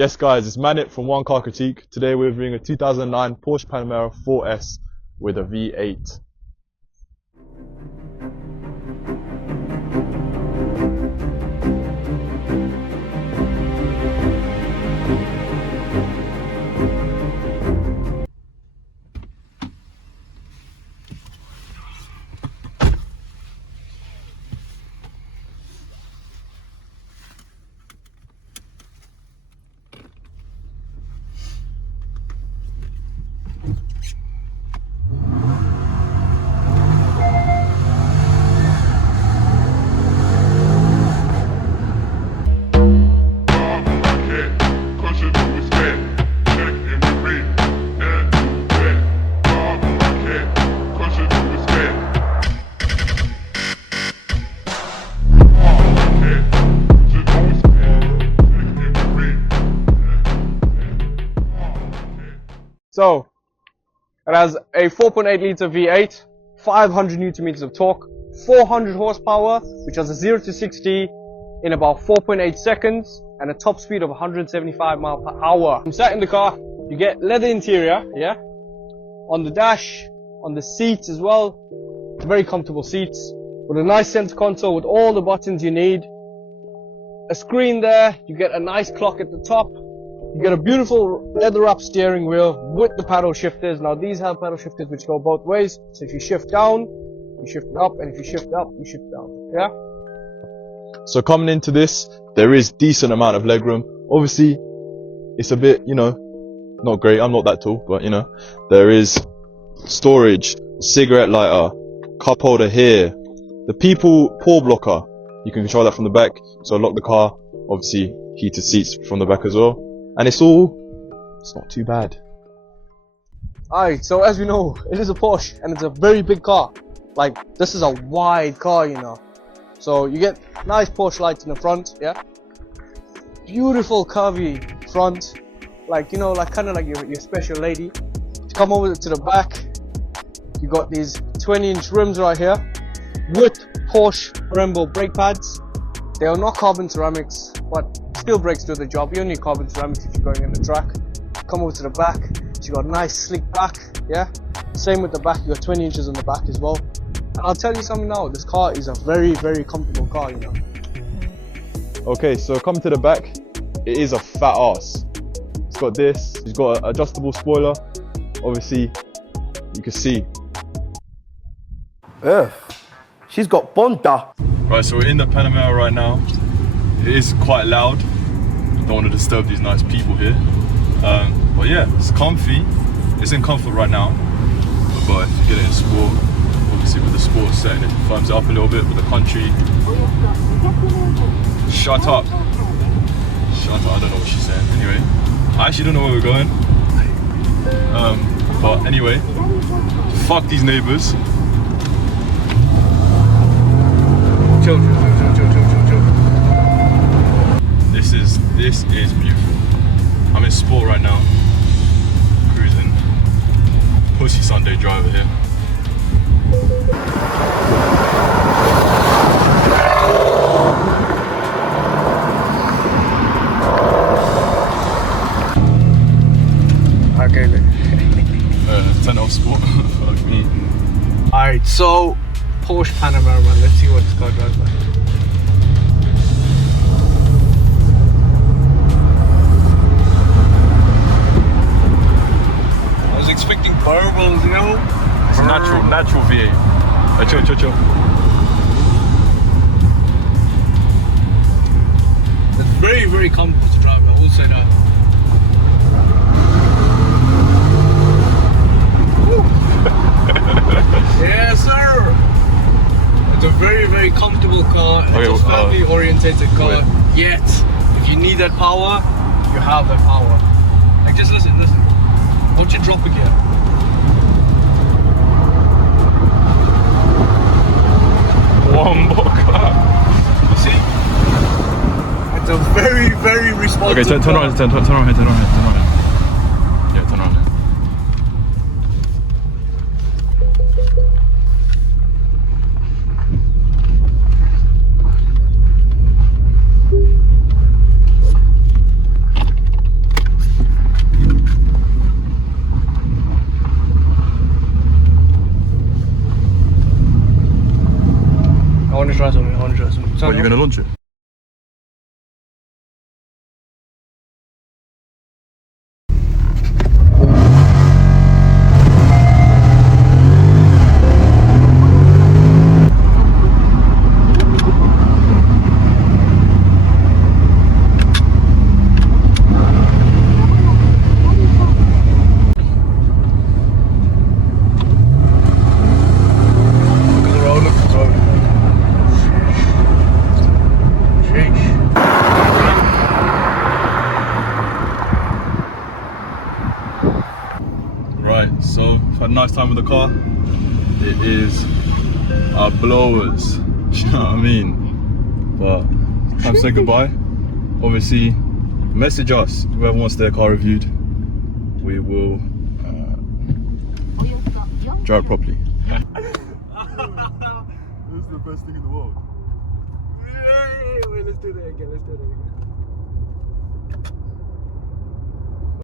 Yes guys, it's Manit from One Car Critique. Today we're reviewing a 2009 Porsche Panamera 4S with a V8. So, it has a 4.8 litre V8, 500 Newton meters of torque, 400 horsepower, which has a 0 to 60 in about 4.8 seconds, and a top speed of 175 miles per hour. I'm sat in the car, you get leather interior, yeah, on the dash, on the seats as well, very comfortable seats, with a nice center console with all the buttons you need, a screen there, you get a nice clock at the top. You get a beautiful leather wrap steering wheel with the paddle shifters. Now these have paddle shifters which go both ways. So if you shift down, you shift up, and if you shift up, you shift down. Yeah? So coming into this, there is decent amount of legroom. Obviously, it's a bit, not great. I'm not that tall, but there is storage, cigarette lighter, cup holder here. The people pour blocker, you can control that from the back. So lock the car, obviously heated seats from the back as well. And it's not too bad. Alright, so as we know, it is a Porsche and it's a very big car. Like, this is a wide car, So you get nice Porsche lights in the front, yeah? Beautiful curvy front. Like, kind of like your special lady. To come over to the back, you got these 20-inch rims right here with Porsche Brembo brake pads. They are not carbon ceramics, but still brakes do the job. You don't need carbon ceramics if you're going in the track. Come over to the back, so you got a nice slick back, yeah? Same with the back, you got 20 inches on the back as well. And I'll tell you something now, this car is a very, very comfortable car, Okay, so coming to the back, it is a fat ass. It's got this, it's got an adjustable spoiler. Obviously, you can see. Ugh, she's got bonda. Right, so we're in the Panamera right now. It is quite loud. Don't want to disturb these nice people here. But yeah, it's comfy. It's in comfort right now. But if you get it in sport, obviously with the sport setting, it firms it up a little bit. With the country, shut up. Shut up. I don't know what she's saying. Anyway, I actually don't know where we're going. But anyway, fuck these neighbors. Chill. This is beautiful. I'm in sport right now, cruising. Pussy Sunday driver here. Okay, look. 10 off sport. Fuck me. Alright, so Porsche Panamera, man. Let's see what this car drives like. Expecting bubbles, It's a natural V8. Chill. It's very, very comfortable to drive, I will say that. Yes, sir! It's a very, very comfortable car. It's a family orientated car. Yet, if you need that power, you have that power. Like, just listen. Don't you drop again. One more car. You see? It's a very, very responsive Okay, turn car. around. Yeah, turn around. Turn you're off. gonna launch it? Right, so I've had a nice time with the car. It is our blowers. Do you know what I mean? But time to say goodbye. Obviously, message us, whoever wants their car reviewed. We will drive properly. This is the best thing in the world. Wait, let's do that again.